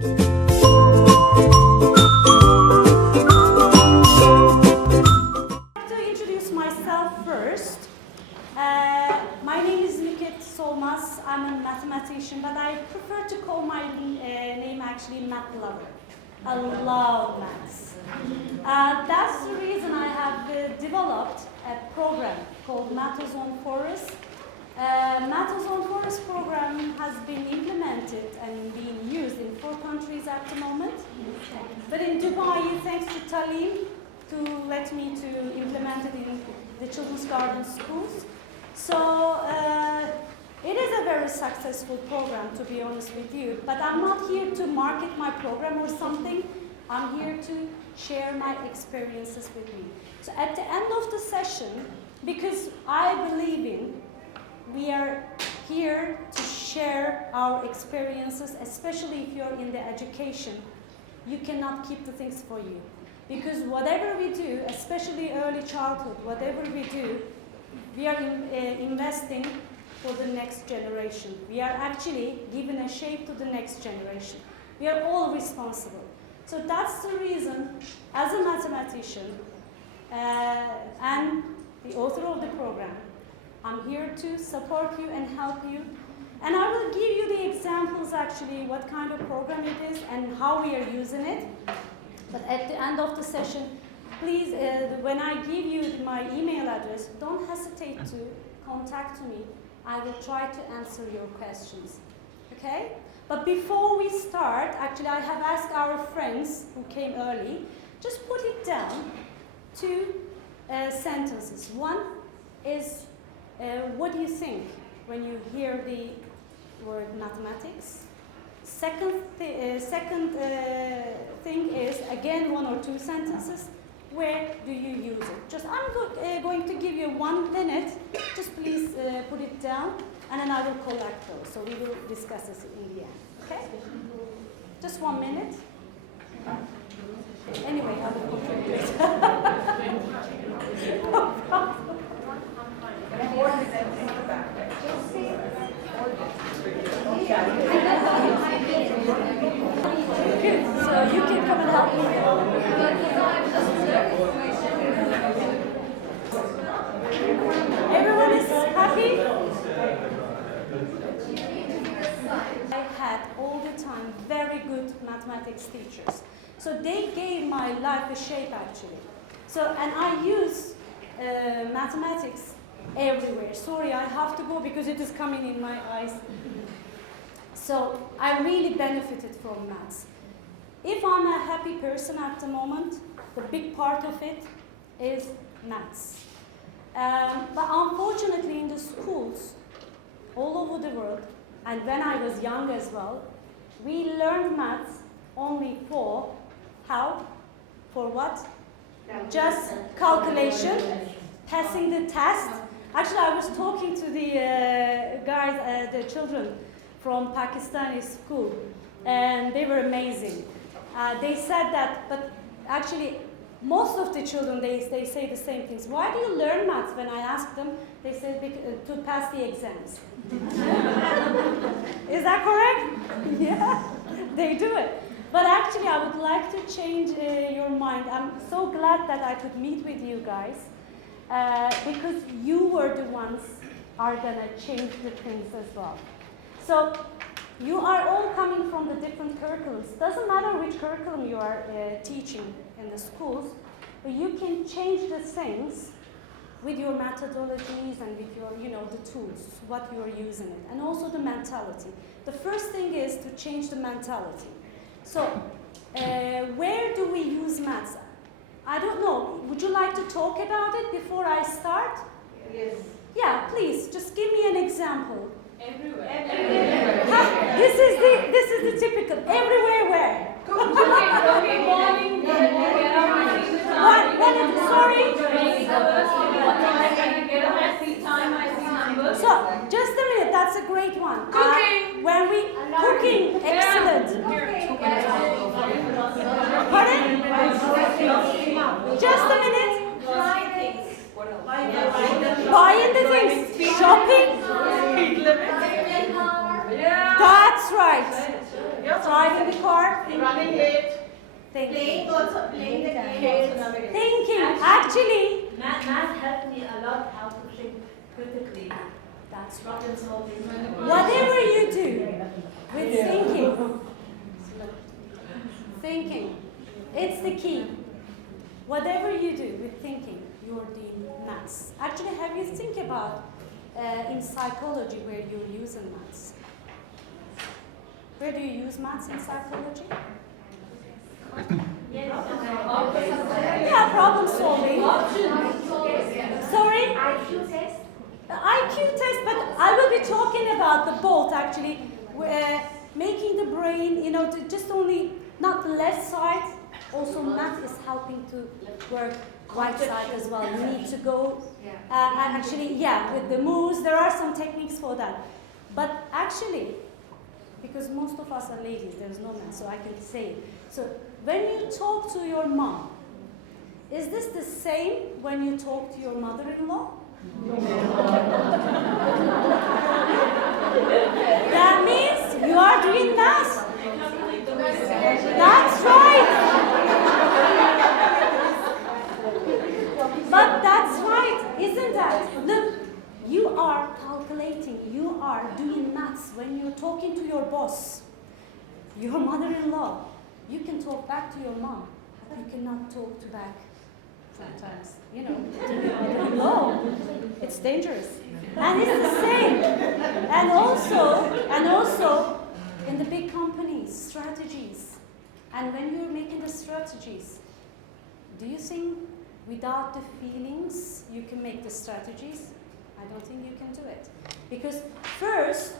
But I prefer to call my name actually math lover. I love maths. That's the reason I have developed a program called Mathazone for us. Mathazone for us program has been implemented and being used in 4 countries at the moment. But in Dubai, thanks to Talim to let me to implement it in the children's garden schools. So it is a very successful program, to be honest with you, but I'm not here to market my program or something. I'm here to share my experiences with you. So at the end of the session, because I believe in, we are here to share our experiences, especially if you're in the education. You cannot keep the things for you. Because whatever we do, especially early childhood, whatever we do, we are investing for the next generation. We are actually giving a shape to the next generation. We are all responsible. So that's the reason, as a mathematician and the author of the program, I'm here to support you and help you. And I will give you the examples actually, what kind of program it is and how we are using it. But at the end of the session, please, when I give you my email address, don't hesitate to contact me. I will try to answer your questions, okay? But before we start, actually I have asked our friends who came early, just put it down, 2 sentences. One is, what do you think when you hear the word mathematics? Second thing is, again, 1 or 2 sentences. Where do you use it? Just, I'm going to give you 1 minute. Just please put it down, and then I will collect those. So we will discuss this in the end. Okay? Just 1 minute. Anyway, I will contribute. No problem. Good. So you can come and help me. Everyone is happy? I had all the time very good mathematics teachers. So they gave my life a shape actually. So, and I use mathematics everywhere. Sorry, I have to go because it is coming in my eyes. So I really benefited from maths. If I'm a happy person at the moment, the big part of it is maths. But unfortunately in the schools all over the world, and when I was young as well, we learned maths only for how? For what? Just calculation, passing the test. Actually, I was talking to the guys, the children from Pakistani school, and they were amazing. They said that, but actually, most of the children, they say the same things. Why do you learn maths? When I ask them, they say to pass the exams. Is that correct? Yeah, they do it. But actually, I would like to change your mind. I'm so glad that I could meet with you guys because you were the ones are gonna change the things as well. So you are all coming from the different curriculums. Doesn't matter which curriculum you are teaching in the schools, but you can change the things with your methodologies and with your, the tools, what you are using it, and also the mentality. The first thing is to change the mentality. So, where do we use maths? I don't know. Would you like to talk about it before I start? Yes. Yeah, please, just give me an example. Everywhere. Everywhere. This is the typical. Everywhere where? Okay, morning. Sorry. Numbers. So, just a minute, that's a great one. Cooking. When we cooking, excellent. Pardon? Just a minute. Buying the things. Shopping. That's right. Driving the car. running late. Thinking. Playing the game. Thinking. Actually, Math helped me a lot how to think critically. that's Problem solving. whatever you do with thinking, it's the key. Whatever you do with thinking, you're doing maths. Actually, have you think about in psychology where you're using maths? Where do you use maths in psychology? Yeah, problem solving. Sorry? IQ test. IQ test, but I will be talking about the both actually, making the brain, to just only not the left side. Also, math is helping to work right side as well. You need to go, with the moves. There are some techniques for that, but actually, because most of us are ladies, there's no man, so I can say it. So when you talk to your mom, is this the same when you talk to your mother-in-law? That means you are doing math. That's right. But that's right, isn't that? Look, you are calculating, you are doing maths when you're talking to your boss, your mother-in-law. You can talk back to your mom. You cannot talk to back sometimes, to your mother-in-law. It's dangerous. And it's the same. And also in the big companies, strategies. And when you're making the strategies, do you think without the feelings you can make the strategies? I don't think you can do it. Because first,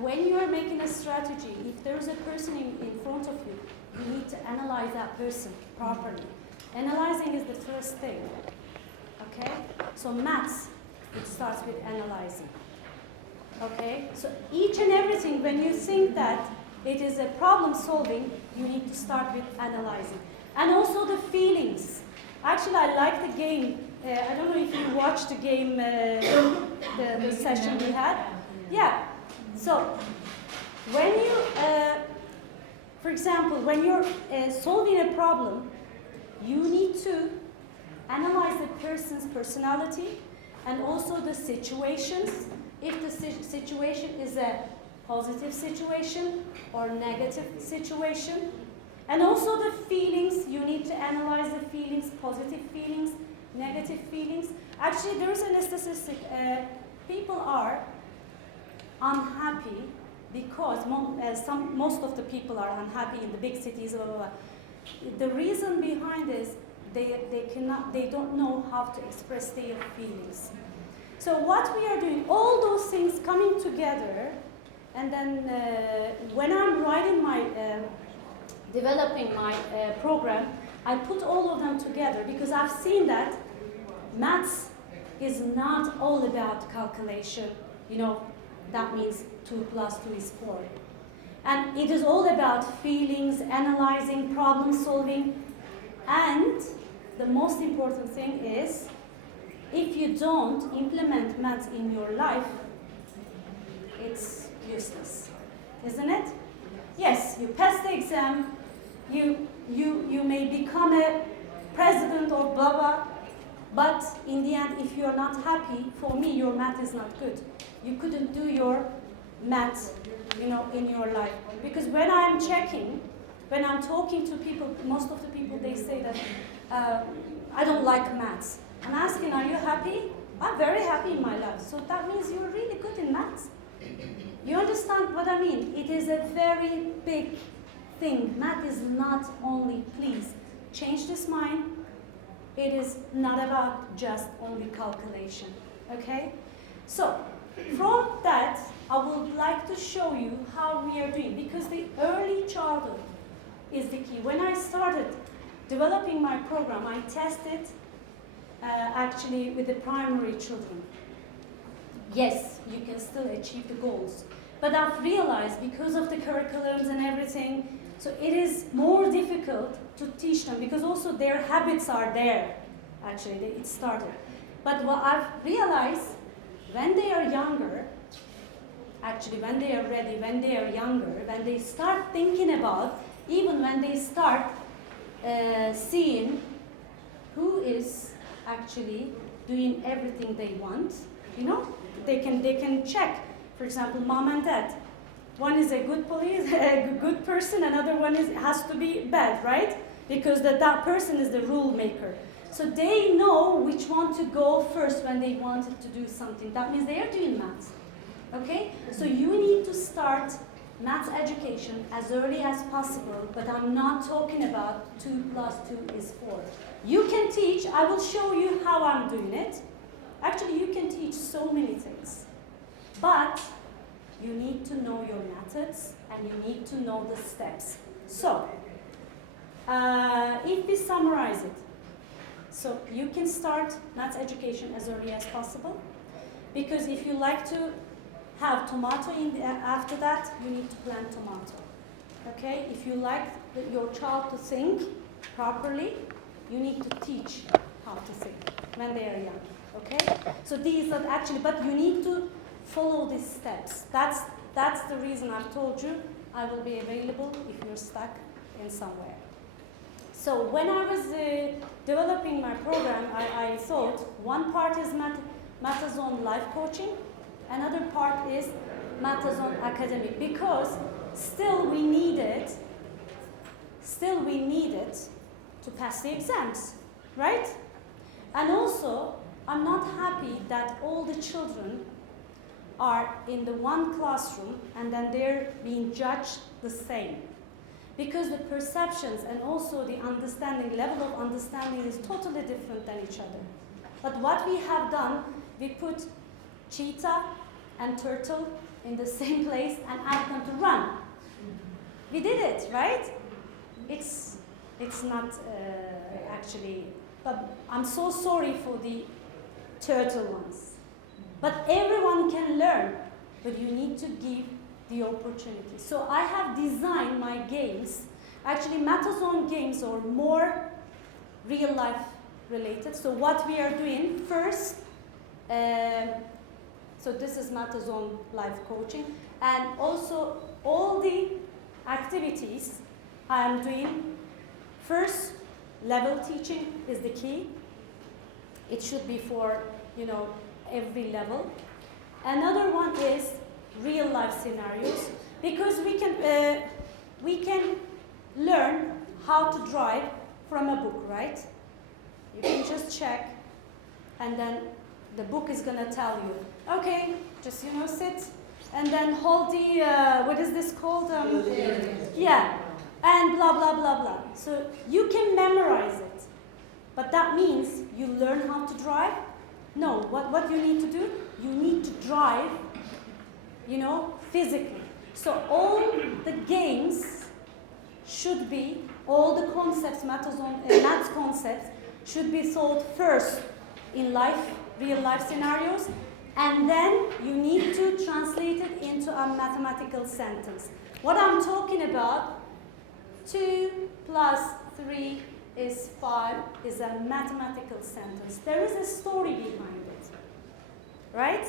when you are making a strategy, if there is a person in front of you, you need to analyze that person properly. Analyzing is the first thing. Okay? So maths, it starts with analyzing. Okay? So each and everything, when you think that it is a problem solving, you need to start with analyzing. And also the feelings. Actually, I like the game. I don't know if you watched the game, the session we had. Yeah. So when you, for example, when you're solving a problem, you need to analyze the person's personality and also the situations. If the situation is a positive situation or negative situation. And also the feelings, you need to analyze the feelings, positive feelings, negative feelings. Actually, there is a statistic, people are unhappy because most of the people are unhappy in the big cities. The reason behind this, they don't know how to express their feelings. So what we are doing, all those things coming together, and then when I'm writing developing my program, I put all of them together because I've seen that maths is not all about calculation. That means 2 plus 2 is 4. And it is all about feelings, analyzing, problem solving. And the most important thing is, if you don't implement maths in your life, it's useless, isn't it? Yes, you pass the exam, you may become a president or blah blah, but in the end, if you're not happy, for me, your math is not good. You couldn't do your math, in your life. Because when I'm talking to people, most of the people, they say that I don't like maths. I'm asking, are you happy? I'm very happy in my life. So that means you're really good in maths. You understand what I mean? It is a very big thing. Math is not only, please, change this mind. It is not about just only calculation, okay? So, from that, I would like to show you how we are doing, because the early childhood is the key. When I started developing my program, I tested actually with the primary children. Yes, you can still achieve the goals. But I've realized because of the curriculums and everything, so it is more difficult to teach them because also their habits are there. Actually, it started. But what I've realized, when they are younger, actually when they are ready, when they are younger, when they start thinking about, even when they start seeing who is actually doing everything they want, you know, they can check. For example, mom and dad. One is a good police, a good person, another one has to be bad, right? Because that person is the rule maker. So they know which one to go first when they wanted to do something. That means they are doing maths. Okay? So you need to start maths education as early as possible, but I'm not talking about 2 plus 2 is 4. You can teach, I will show you how I'm doing it. Actually, you can teach so many things. But you need to know your methods and you need to know the steps. So, if we summarize it, so you can start maths education as early as possible, because if you like to have tomato after that, you need to plant tomato. Okay? If you like your child to think properly, you need to teach how to think when they are young. Okay? So these are actually, but you need to follow these steps. That's the reason I've told you I will be available if you're stuck in somewhere. So when I was developing my program, I thought one part is Mathazone life coaching, another part is Mathazone academic, because still we needed to pass the exams, right? And also, I'm not happy that all the children are in the one classroom and then they're being judged the same. Because the perceptions and also the understanding, level of understanding is totally different than each other. But what we have done, we put cheetah and turtle in the same place and asked them to run. We did it, right? It's not actually, but I'm so sorry for the turtle ones. But everyone can learn, but you need to give the opportunity. So I have designed my games. Actually, Mathazone games are more real life related. So what we are doing first, so this is Mathazone life coaching, and also all the activities I am doing. First, level teaching is the key. It should be for, you know, every level. Another one is real life scenarios, because we can learn how to drive from a book, right? You can just check, and then the book is gonna tell you, okay, just, you know, sit, and then hold the what is this called? Yeah, and blah blah blah blah. So you can memorize it, but that means you learn how to drive. No, what you need to do, you need to drive, you know, physically. So all the games should be, all the concepts, maths concepts, should be thought first in life, real life scenarios, and then you need to translate it into a mathematical sentence. What I'm talking about, 2 plus 3 is 5 is a mathematical sentence. There is a story behind it, right?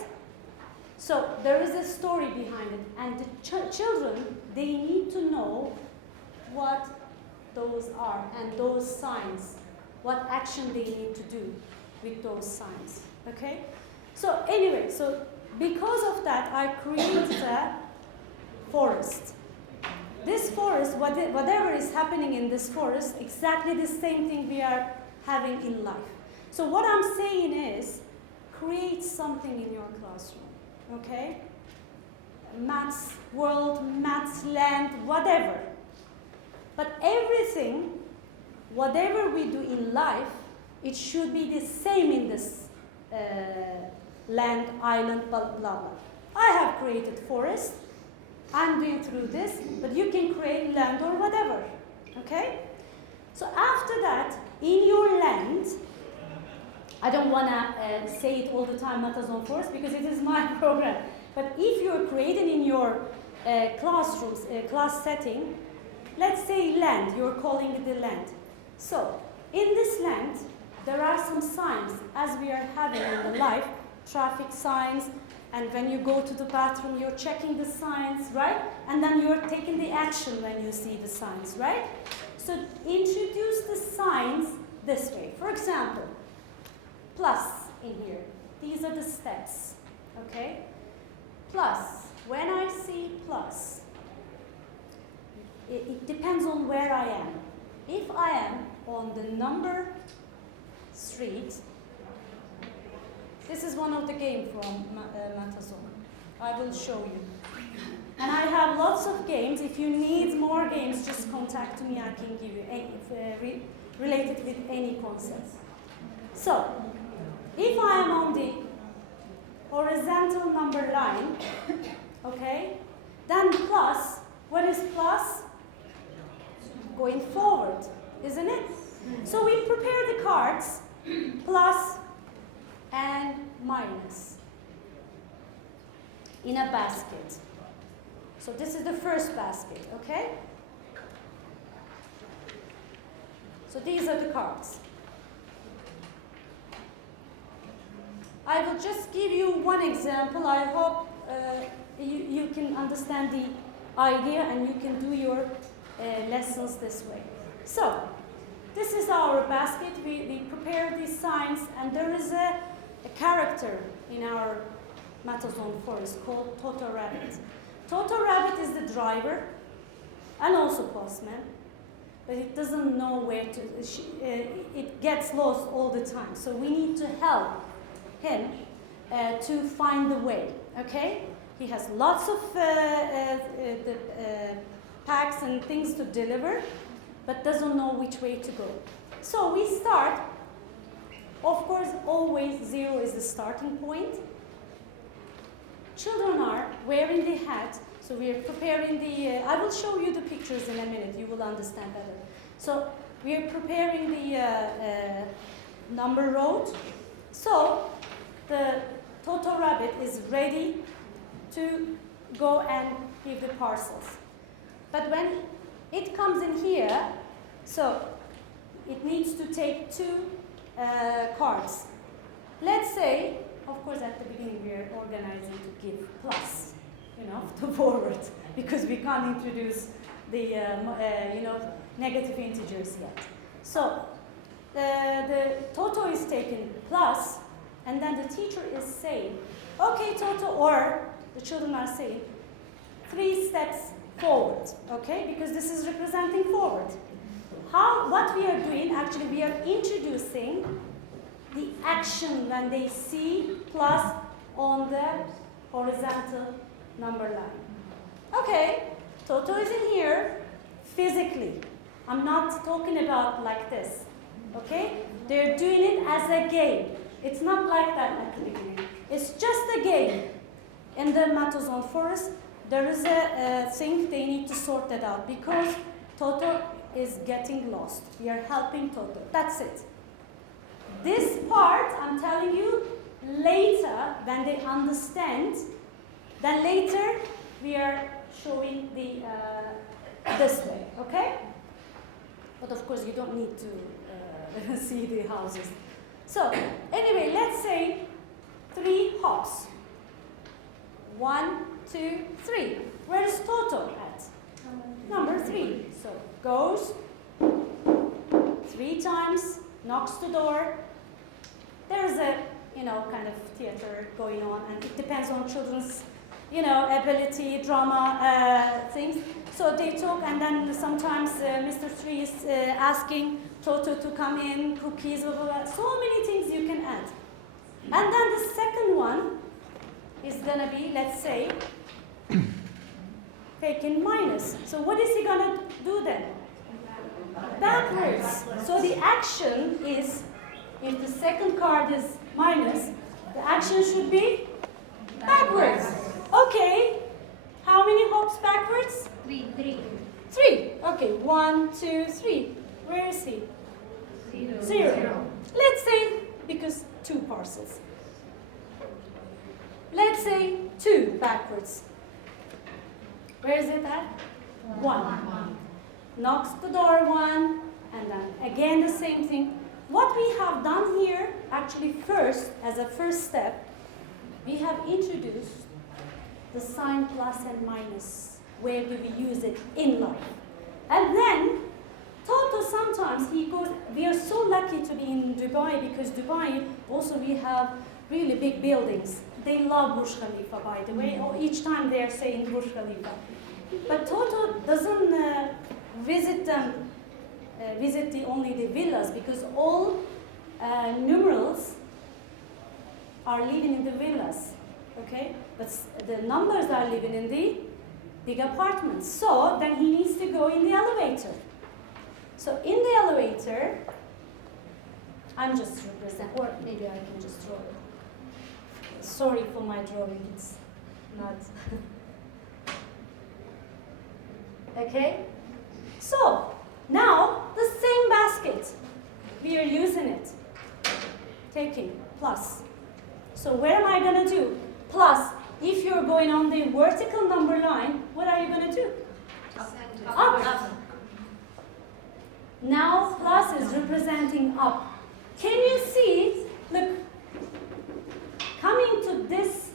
So there is a story behind it, and the children, they need to know what those are and those signs, what action they need to do with those signs, okay? So anyway, so because of that, I created a forest. This forest, whatever is happening in this forest, exactly the same thing we are having in life. So what I'm saying is, create something in your classroom, okay? Maths world, maths land, whatever. But everything, whatever we do in life, it should be the same in this land, island, blah, blah, blah. I have created forest. I'm doing through this, but you can create land or whatever, okay? So after that, in your land, I don't want to say it all the time, Mathazone Forest, because it is my program. But if you're creating in your classrooms, class setting, let's say land, you're calling it the land. So in this land, there are some signs, as we are having in the life, traffic signs, And when you go to the bathroom, you're checking the signs, right? And then you're taking the action when you see the signs, right? So introduce the signs this way. For example, plus in here. These are the steps, okay? Plus, when I see plus, it depends on where I am. If I am on the number street, this is one of the games from Mathazone. I will show you. And I have lots of games. If you need more games, just contact me. I can give you any, related with any concepts. So, if I am on the horizontal number line, okay, then plus, what is plus? Going forward, isn't it? So we prepare the cards, plus and minus, in a basket. So this is the first basket, okay? So these are the cards. I will just give you one example. I hope you can understand the idea and you can do your lessons this way. So, this is our basket. We prepare these signs, and there is a character in our Mathazone forest called Toto Rabbit. Toto Rabbit is the driver and also postman, but it doesn't know where to, it gets lost all the time. So we need to help him to find the way, okay? He has lots of packs and things to deliver, but doesn't know which way to go. So we start, of course, always 0 is the starting point. Children are wearing the hat, so we are preparing the, I will show you the pictures in a minute, you will understand better. So we are preparing the number road. So the Toto Rabbit is ready to go and give the parcels. But when it comes in here, so it needs to take 2 cards. Let's say, of course, at the beginning we are organizing to give plus, to forward, because we can't introduce the, negative integers yet. So the Toto is taken plus, and then the teacher is saying, okay, Toto, or the children are saying, 3 steps forward, okay, because this is representing forward. What we are doing, actually, we are introducing the action when they see plus on the horizontal number line. Okay, Toto is in here physically. I'm not talking about like this, okay? They're doing it as a game. It's not like that at the beginning. It's just a game. In the Mathazone forest, there is a thing they need to sort that out because Toto is getting lost. We are helping Toto. That's it. This part, I'm telling you, later, when they understand, then later we are showing the this way, okay? But of course, you don't need to see the houses. So, anyway, let's say 3 hops. 1, 2, 3. Where is Toto at? Number 3. So, goes 3 times, knocks the door. There's a, kind of theater going on, and it depends on children's, ability, drama, things. So they talk, and then sometimes Mr. 3 is asking Toto to come in, cookies, blah, blah, blah. So many things you can add. And then the second one is gonna be, let's say, taken minus. So what is he gonna do then? Backwards. So the action is, if the second card is minus, the action should be backwards. Okay. How many hops backwards? 3. 3. Okay. 1, 2, 3. Where is he? 0. Let's say, because 2 parcels. Let's say 2 backwards. Where is it at? 1. Knocks the door 1, and then again the same thing. What we have done here, actually first, as a first step, we have introduced the sign plus and minus. Where do we use it in life? And then Toto sometimes he goes, we are so lucky to be in Dubai because Dubai also we have really big buildings. They love Burj Khalifa, by the way, or each time they are saying Burj Khalifa. But Toto doesn't visit only the villas because all numerals are living in the villas, okay? But the numbers are living in the big apartments. So then he needs to go in the elevator. So in the elevator, I'm just representing, or maybe I can just draw it. Sorry for my drawing, it's not. Okay? So now the same basket, we are using it. Taking plus. So where am I going to do? Plus, if you're going on the vertical number line, what are you going to do? Up. Now plus is representing up. Can you see, look, coming to this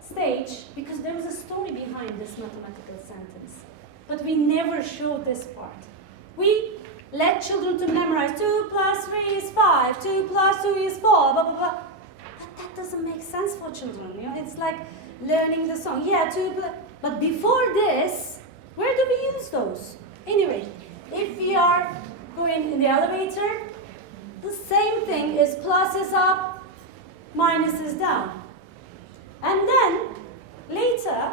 stage, because there is a story behind this mathematical sentence, but we never show this part. We let children to memorize 2 plus 3 is 5, 2 plus 2 is 4, blah, blah, blah. But that doesn't make sense for children, you know, it's like learning the song. Yeah, 2 plus, but before this, where do we use those? Anyway, if we are going in the elevator, the same thing is plus is up, minus is down. And then, later,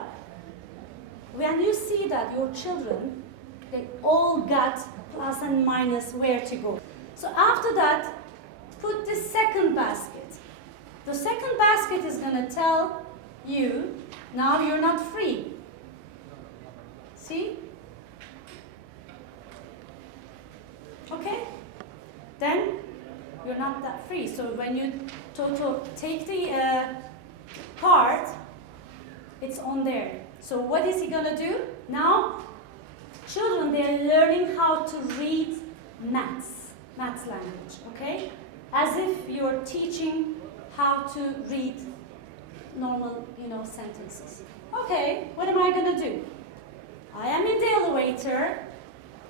when you see that your children, they all got plus and minus where to go. So after that, put the second basket. The second basket is going to tell you, now you're not free. See? Okay? Then you're not that free. So when you take the card, it's on there. So what is he going to do? Now, children, they're learning how to read maths language, okay? As if you're teaching how to read normal, sentences. Okay, what am I going to do? I am in the elevator.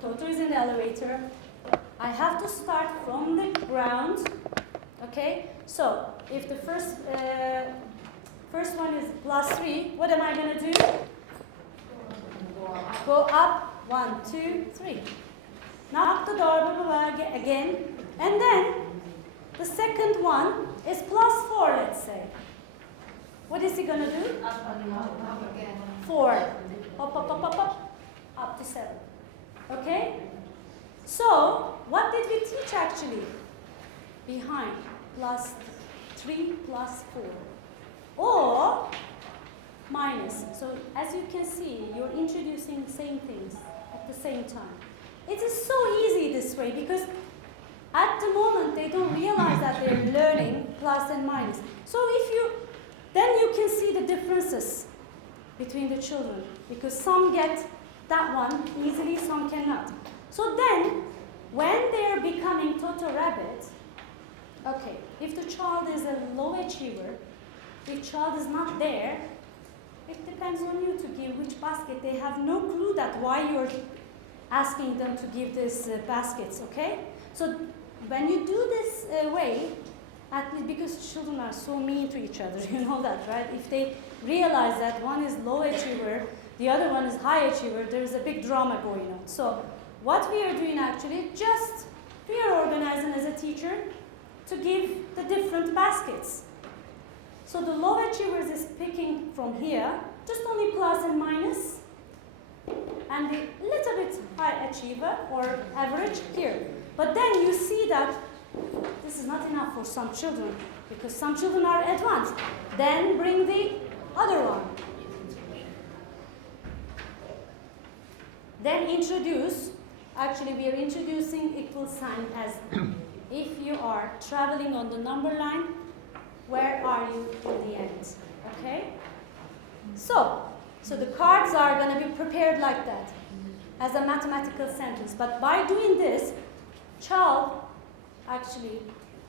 Toto is in the elevator. I have to start from the ground, okay? So, if the first one is plus 3, what am I going to do? Go up, 1, 2, 3. Knock the door, blah, blah, blah, again. And then, the second one is plus 4, let's say. What is he going to do? Up again. 4. Up to 7. Okay? So, what did we teach actually? Behind, plus 3 plus 4. Or minus. So, as you can see, you're introducing the same things at the same time. It is so easy this way because at the moment they don't realize that they're learning plus and minus. So, then you can see the differences between the children because some get that one easily, some cannot. So then, when they're becoming Toto Rabbit, okay, if the child is a low achiever, if child is not there, it depends on you to give which basket. They have no clue that why you're asking them to give these baskets, okay? So when you do this way, at least because children are so mean to each other, you know that, right? If they realize that one is low achiever, the other one is high achiever, there's a big drama going on. So what we are doing actually, we are organizing as a teacher to give the different baskets. So the low achievers is picking from here, just only plus and minus, and the little bit high achiever or average here. But then you see that this is not enough for some children because some children are advanced. Then bring the other one. Then introduce, actually we are introducing equal sign as if you are traveling on the number line, where are you in the end, okay? So the cards are going to be prepared like that as a mathematical sentence. But by doing this, child actually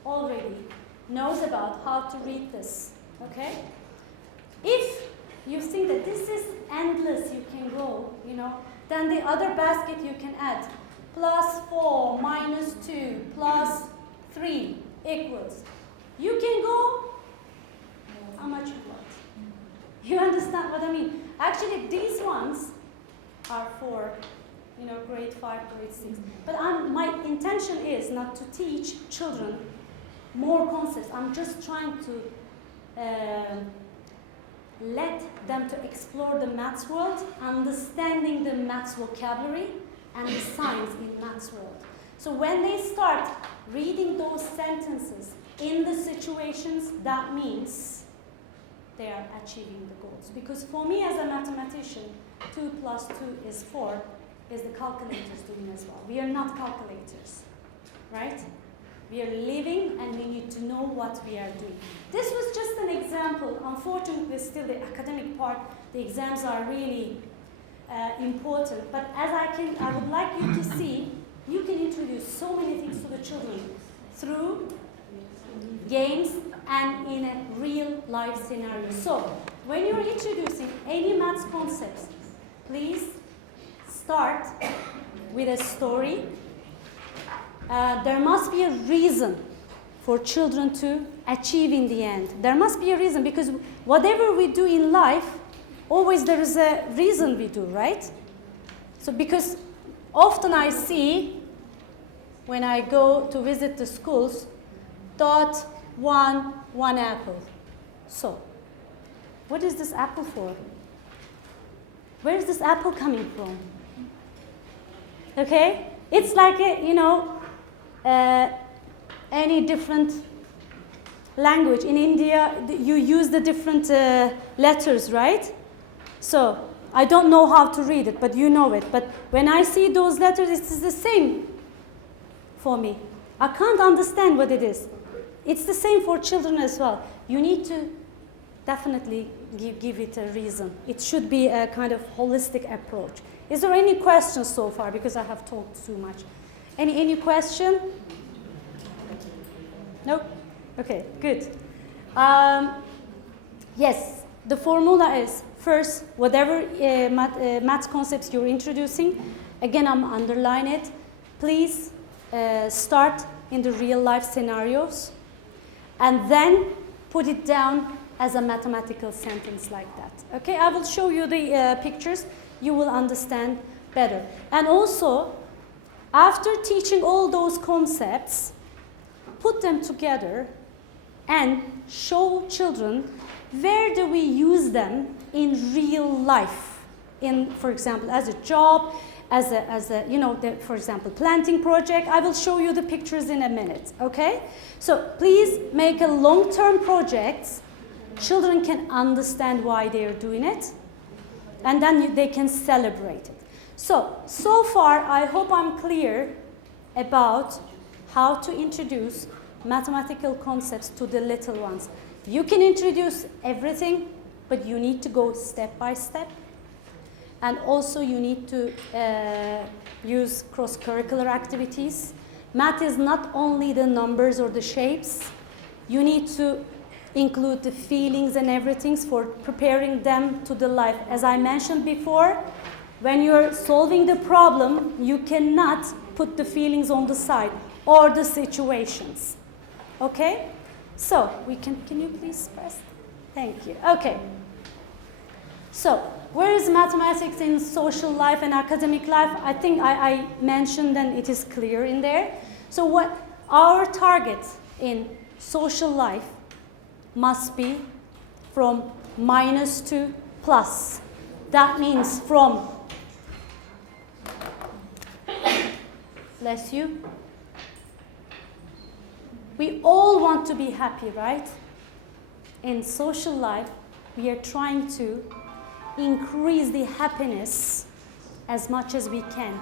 already knows about how to read this, okay? If you think that this is endless, you can go, then the other basket you can add. +4 minus 2 plus 3 equals. You can go how much you want. You understand what I mean? Actually, these ones are for grade 5, grade 6. But my intention is not to teach children more concepts. I'm just trying to let them to explore the maths world, understanding the maths vocabulary and the science in maths world. So when they start reading those sentences in the situations, that means they are achieving the goals. Because for me as a mathematician, 2 plus 2 is 4, is the calculators doing as well. We are not calculators, right? We are living and we need to know what we are doing. This was just an example. Unfortunately, still the academic part, the exams are really important. But as I would like you to see, you can introduce so many things to the children through games and in a real life scenario. So, when you're introducing any maths concepts, please start with a story. There must be a reason for children to achieve in the end. There must be a reason, because whatever we do in life, always there is a reason we do, right? So because often I see, when I go to visit the schools, dot, one apple. So, what is this apple for? Where is this apple coming from? Okay? It's like any different language. In India, you use the different letters, right? So, I don't know how to read it, but you know it. But when I see those letters, it's the same for me. I can't understand what it is. It's the same for children as well. You need to definitely give it a reason. It should be a kind of holistic approach. Is there any questions so far? Because I have talked too much. Any question? No? Okay, good. Yes, the formula is, first, whatever math concepts you're introducing, again, I'm underlining it. Please start in the real life scenarios and then put it down as a mathematical sentence like that. Okay, I will show you the pictures. You will understand better. And also, after teaching all those concepts, put them together and show children where do we use them in real life. In, for example, as a job, as a for example, planting project. I will show you the pictures in a minute, okay? So please make a long-term project. Children can understand why they are doing it, and then they can celebrate it. So far, I hope I'm clear about how to introduce mathematical concepts to the little ones. You can introduce everything, but you need to go step by step. And also you need to use cross-curricular activities. Math is not only the numbers or the shapes. You need to include the feelings and everything for preparing them to the life. As I mentioned before, when you're solving the problem, you cannot put the feelings on the side or the situations. Okay? So, can you please press? Thank you. Okay. So, where is mathematics in social life and academic life? I think I mentioned and it is clear in there. So what our target in social life must be from minus to plus. That means from, bless you, we all want to be happy, right? In social life, we are trying to increase the happiness as much as we can.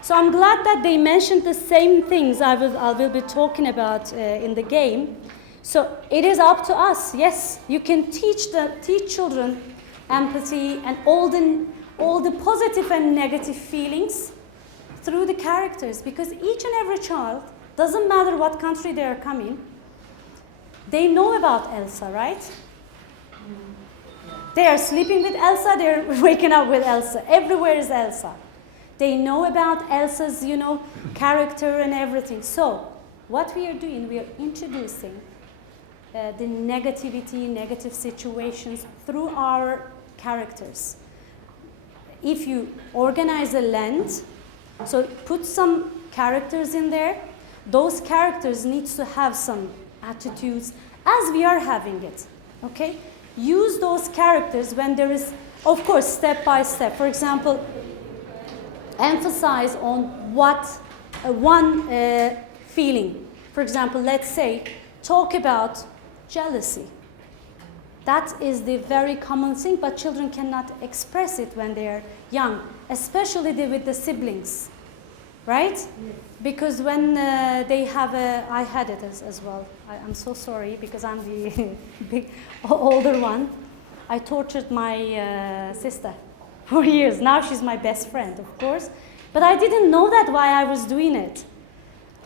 So I'm glad that they mentioned the same things I will be talking about in the game. So it is up to us. Yes, you can teach children empathy and all the positive and negative feelings through the characters, because each and every child, doesn't matter what country they are coming, they know about Elsa, right? They are sleeping with Elsa, they're waking up with Elsa. Everywhere is Elsa. They know about Elsa's, character and everything. So, what we are doing, we are introducing the negativity, negative situations through our characters. If you organize a land, so put some characters in there, those characters need to have some attitudes as we are having it, okay? Use those characters when there is, of course, step by step. For example, emphasize on what one feeling. For example, let's say, talk about jealousy. That is the very common thing, but children cannot express it when they are young, especially with the siblings, right? Yes. Because when they have I had it as well. I'm so sorry because I'm the big older one. I tortured my sister for years. Now she's my best friend, of course. But I didn't know that why I was doing it.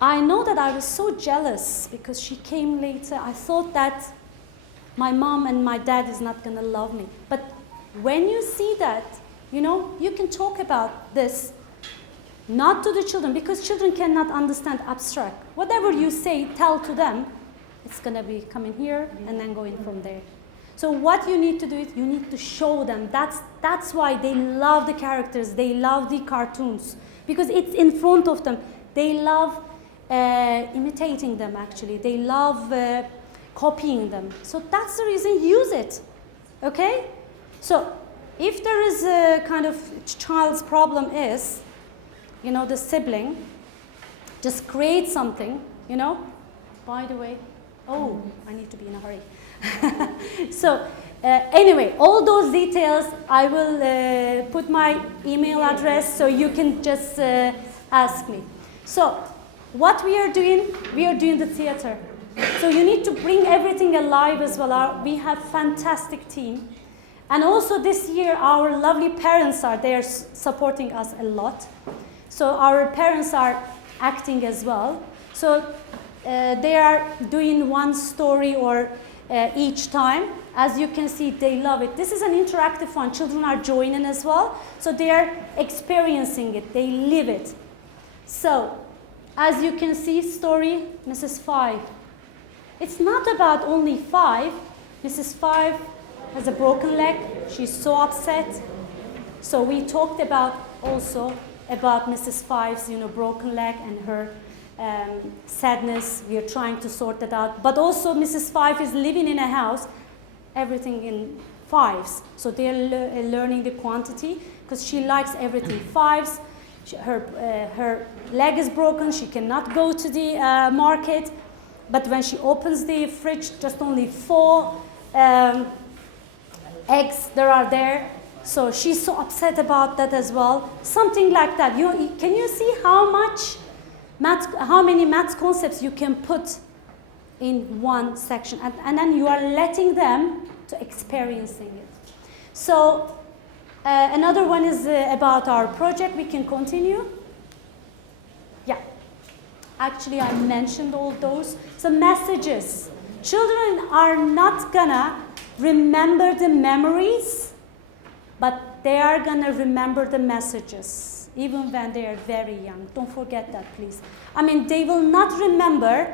I know that I was so jealous because she came later. I thought that my mom and my dad is not going to love me. But when you see that, you can talk about this, not to the children, because children cannot understand abstract. Whatever you say, tell to them, it's going to be coming here and then going from there. So what you need to do is you need to show them. That's why they love the characters. They love the cartoons because it's in front of them. They love imitating them, actually. They love copying them. So that's the reason, use it, okay? So if there is a kind of child's problem is, the sibling, just create something, by the way, I need to be in a hurry. So anyway, all those details, I will put my email address so you can just ask me. So what we are doing the theater. So you need to bring everything alive as well. We have fantastic team. And also this year, our lovely parents they are supporting us a lot. So our parents are acting as well. So they are doing one story or each time. As you can see, they love it. This is an interactive one. Children are joining as well. So they are experiencing it. They live it. So as you can see, story, Mrs. Five. It's not about only Five. Mrs. Five has a broken leg. She's so upset. So we talked also about Mrs. Five's, broken leg and her sadness. We are trying to sort that out. But also Mrs. Five is living in a house, everything in fives. So they're learning the quantity because she likes everything fives. Her leg is broken. She cannot go to the market. But when she opens the fridge, just only 4 eggs there are there. So she's so upset about that as well. Something like that. Can you see how many math concepts you can put in one section? And then you are letting them to experiencing it. So another one is about our project. We can continue. Yeah. Actually, I mentioned all those. So messages. Children are not gonna remember the memories, but they are gonna remember the messages, even when they are very young. Don't forget that, please. They will not remember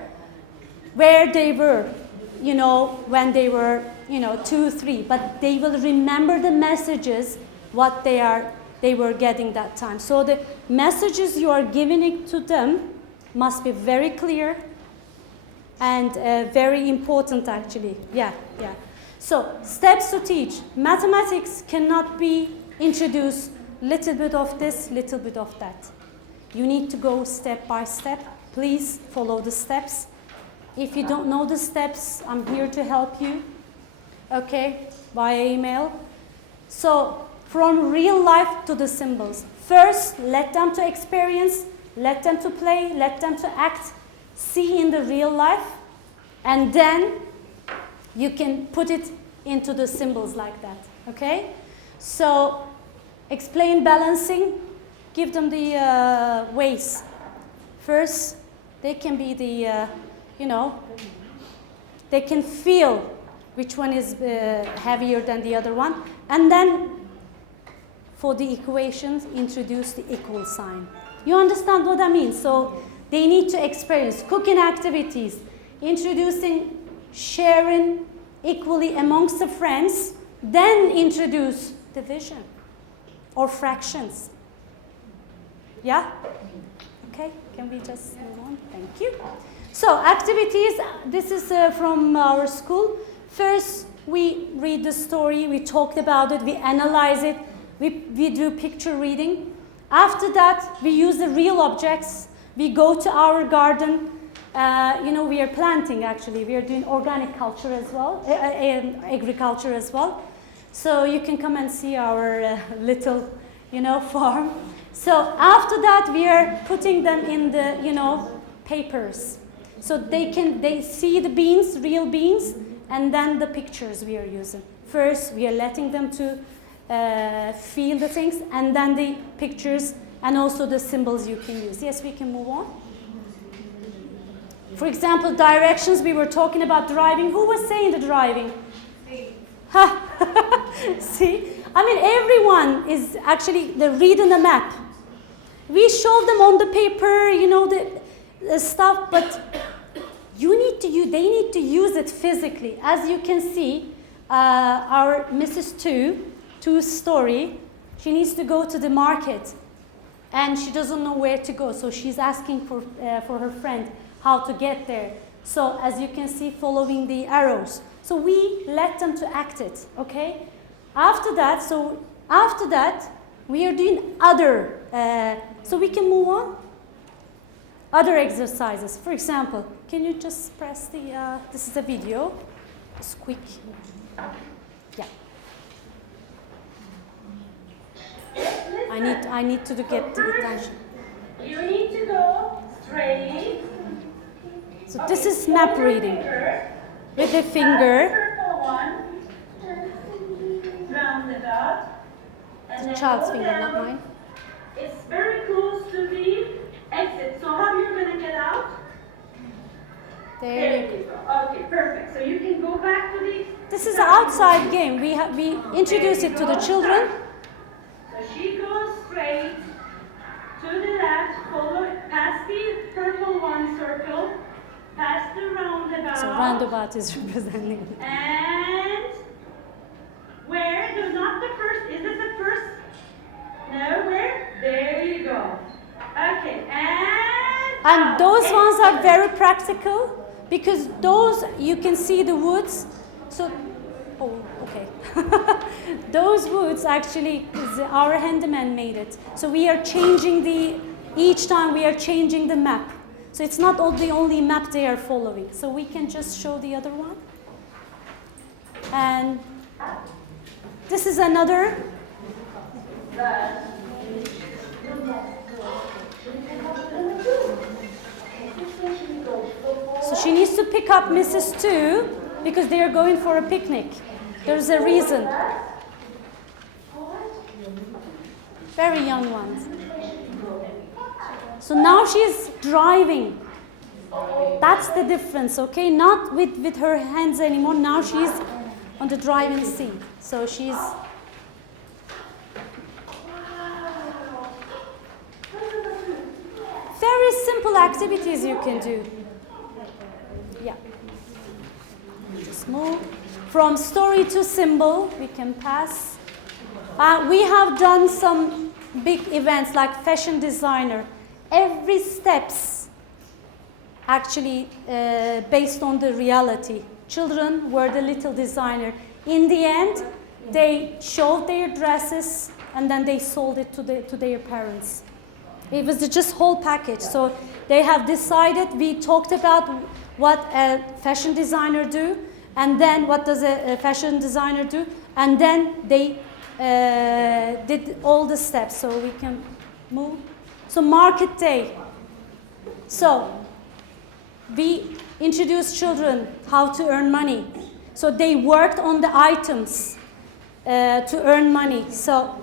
where they were, when they were, 2, 3, but they will remember the messages, what they were getting that time. So the messages you are giving it to them must be very clear and very important, actually. Yeah. So, steps to teach. Mathematics cannot be introduced little bit of this, little bit of that. You need to go step by step. Please follow the steps. If you don't know the steps, I'm here to help you, okay, via email. So, from real life to the symbols. First, let them to experience. Let them to play, let them to act, see in the real life, and then you can put it into the symbols like that, okay? So, explain balancing, give them the ways. First, they can be the, they can feel which one is heavier than the other one. And then for the equations, introduce the equal sign. You understand what I mean? So they need to experience cooking activities, introducing sharing equally amongst the friends, then introduce division or fractions. Yeah? Okay, can we just move on? Thank you. So activities, this is from our school. First, we read the story, we talked about it, we analyze it, we do picture reading. After that, we use the real objects. We go to our garden. We are planting, actually. We are doing organic culture as well, agriculture as well. So you can come and see our little, farm. So after that, we are putting them in the, papers. So they see the beans, real beans, and then the pictures we are using. First, we are letting them to feel the things, and then the pictures, and also the symbols you can use. Yes, we can move on. For example, directions, we were talking about driving. Who was saying the driving? See? I mean, everyone is actually reading the map. We show them on the paper, the stuff, but they need to use it physically. As you can see, our Mrs. Two's story, she needs to go to the market, and she doesn't know where to go, so she's asking for her friend how to get there. So as you can see, following the arrows. So we let them to act it, okay? After that, we are doing other, so we can move on. Other exercises. For example, can you just press the, this is a video. It's quick. Yeah. I need to get the attention. You need to go straight. So this is map reading with the finger. Circle one. Roundabout. And The then child's go finger, not down. mine. It's very close to the exit. So how you're going to get out? There. You go. Okay, perfect. So you can go back to the... This is an outside game. We introduce it to the children. So she goes straight to the left, follow past the purple one circle, past the roundabout. So roundabout is representing. And where? No, not the first. Is it the first? No, where? There you go. Okay, And those ones are very practical because those you can see the woods. So, those woods actually, our handyman made it. So we are changing each time we are changing the map. So it's not the only map they are following. So we can just show the other one. And this is another. So she needs to pick up Mrs. 2 because they are going for a picnic. There's a reason. Very young ones. So now she's driving. That's the difference, okay? Not with her hands anymore. Now she's on the driving seat. So she's... Very simple activities you can do. Yeah. Just move. From story to symbol, we can pass. We have done some big events like fashion designer. Every steps actually based on the reality. Children were the little designer. In the end, they showed their dresses and then they sold it to their parents. It was just whole package. So they have decided, we talked about what a fashion designer do, and then what does a fashion designer do, and then they did all the steps. So we can move. So market day. So we introduced children how to earn money. So they worked on the items to earn money. So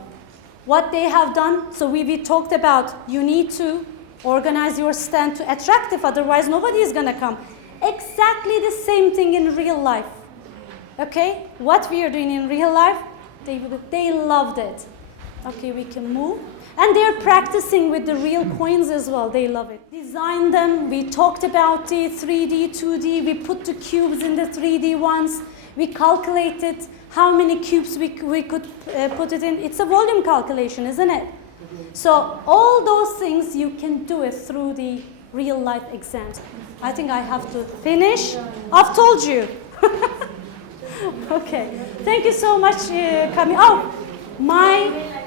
what they have done, so we talked about you need to organize your stand to attractive, otherwise nobody is going to come. Exactly the same thing in real life. Okay, what we are doing in real life, they loved it. Okay, we can move. And they're practicing with the real coins as well. They love it. Designed them. We talked about the 3D, 2D. We put the cubes in the 3D ones. We calculated how many cubes we could put it in. It's a volume calculation, isn't it? So all those things, you can do it through the real life exams. I think I have to finish. I've told you. Okay. Thank you so much, Camille. Oh, my